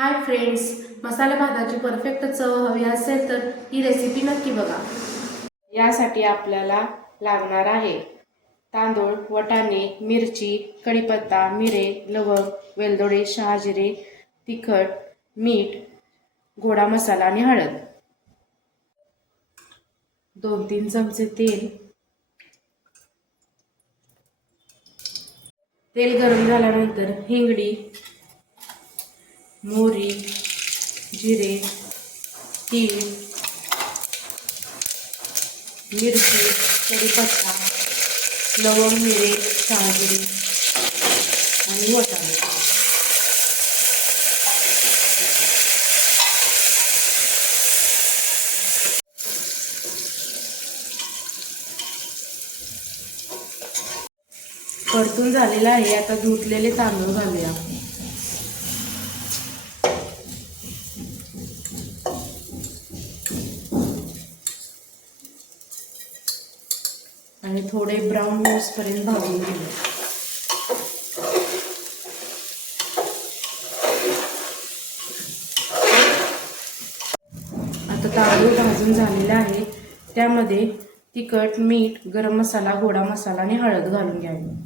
Hi friends, मसाला भाताची perfect चव हवी असेल तर ही रेसिपी नक्की बघा। यासाठी आपल्याला लागणार आहे तांदूळ, वाटाणे, मिरची, कढीपत्ता, मिरे, लवंग, वेलदोडे, शहाजिरे, तिखट, मीठ, गोडा मसाला आणि हळद। 2-3 चमचे तेल गरम झाल्यानंतर हिंगडी, मोहरी, जिरे, तीळ, मिरची, कढीपत्ता, लवंग, मिरे, शहाजिरे आणि वाटाणे। परतून झालेला आहे। आता धुतलेले तांदूळ घालूया। आणि थोडे ब्राऊन होईपर्यंत भाजून घेऊया। आता तांदूळ भाजून झालेला आहे। त्यामध्ये तिखट, मीठ, गरम मसाला, गोडा मसाला आणि हळद घालून घ्यावी।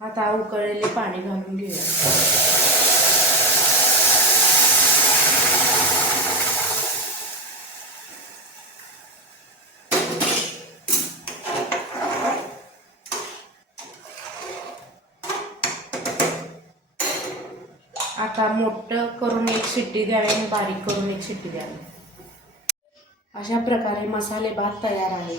आता उकळलेले पाणी घालून घेऊया। आता मोठं करून एक शिट्टी द्यावी आणि बारीक करून एक शिट्टी द्यावी। अशा प्रकारे मसाले भात तयार आहे।